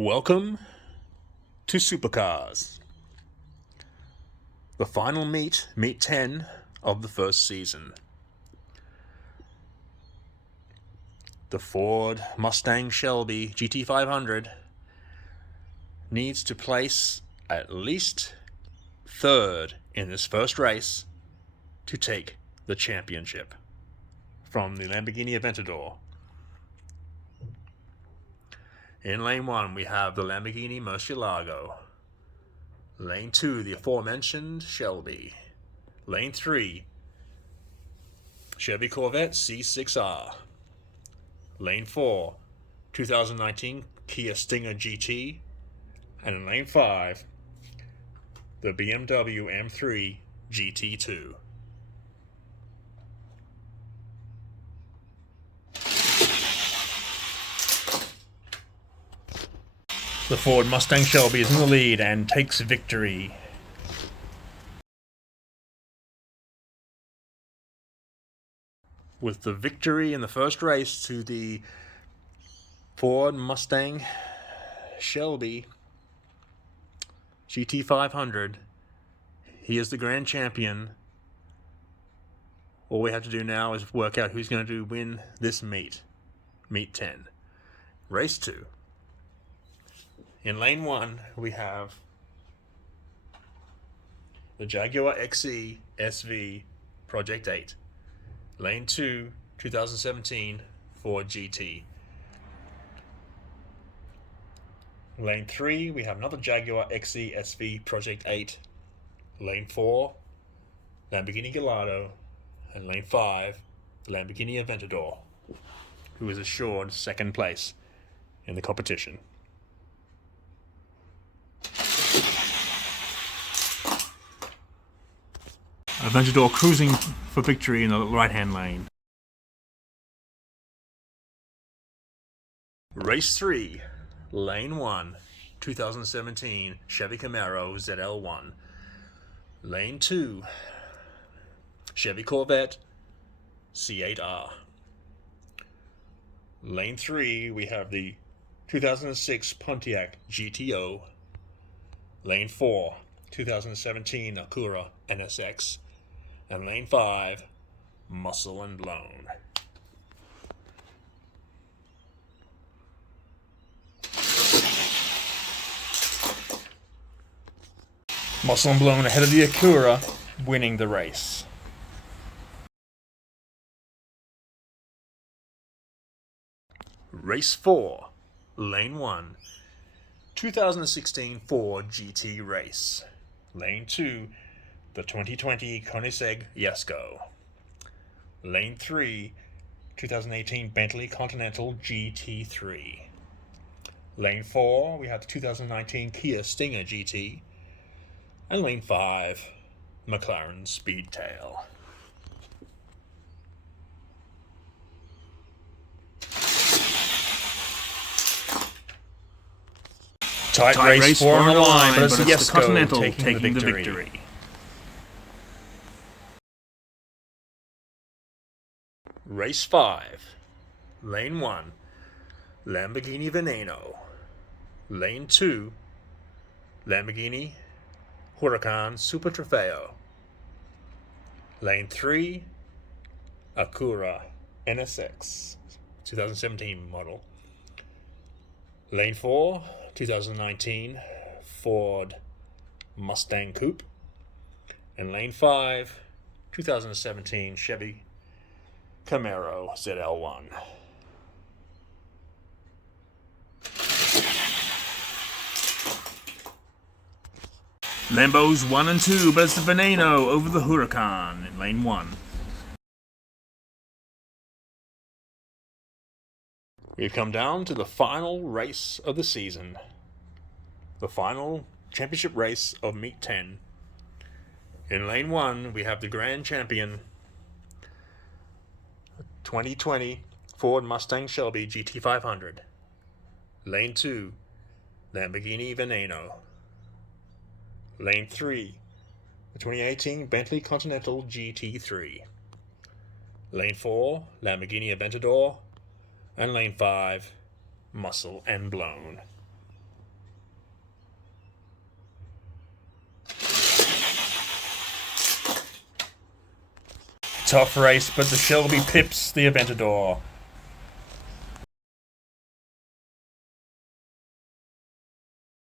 Welcome to Supercars, the final meet 10 of the first season. The Ford Mustang Shelby GT500 needs to place at least third in this first race to take the championship from the Lamborghini Aventador. In lane 1, we have the Lamborghini Murcielago. Lane 2, the aforementioned Shelby. Lane 3, Chevy Corvette C6R. Lane 4, 2019 Kia Stinger GT. And in lane 5, the BMW M3 GT2. The Ford Mustang Shelby is in the lead and takes victory. With the victory in the first race to the Ford Mustang Shelby GT500, he is the grand champion. All we have to do now is work out who's going to win this meet 10. Race 2. In lane 1, we have the Jaguar XE SV Project 8. Lane 2, 2017 Ford GT. Lane 3, we have another Jaguar XE SV Project 8. Lane 4, Lamborghini Gallardo. And lane 5, the Lamborghini Aventador, who is assured second place in the competition. Aventador cruising for victory in the right-hand lane. Race 3, Lane 1, 2017 Chevy Camaro ZL1. Lane 2, Chevy Corvette C8R. Lane 3, we have the 2006 Pontiac GTO. Lane 4, 2017 Acura NSX. And lane 5, Muscle and Blown. Muscle and Blown ahead of the Acura, winning the race. Race 4, Lane 1, 2016 Ford GT Race. Lane 2, the 2020 Koenigsegg Jesko. Lane 3, 2018 Bentley Continental GT3. Lane 4, we have the 2019 Kia Stinger GT. And lane 5, McLaren Speedtail. Tight race 4 on the line, but it's the Jesko Continental taking the victory. Race 5, Lane 1, Lamborghini Veneno. Lane 2, Lamborghini Huracan Super Trofeo. Lane 3, Acura NSX 2017 model. Lane 4, 2019 Ford Mustang Coupe. And lane 5, 2017 Chevy Camaro ZL1. Lambos 1 and 2, but it's the Veneno over the Huracan in lane 1. We've come down to the final race of the season. The final championship race of Meet 10. In lane 1, we have the grand champion, 2020 Ford Mustang Shelby GT500. Lane 2, Lamborghini Veneno. Lane 3, the 2018 Bentley Continental GT3. Lane 4, Lamborghini Aventador. And lane 5, Muscle and Blown. Tough race, but the Shelby pips the Aventador.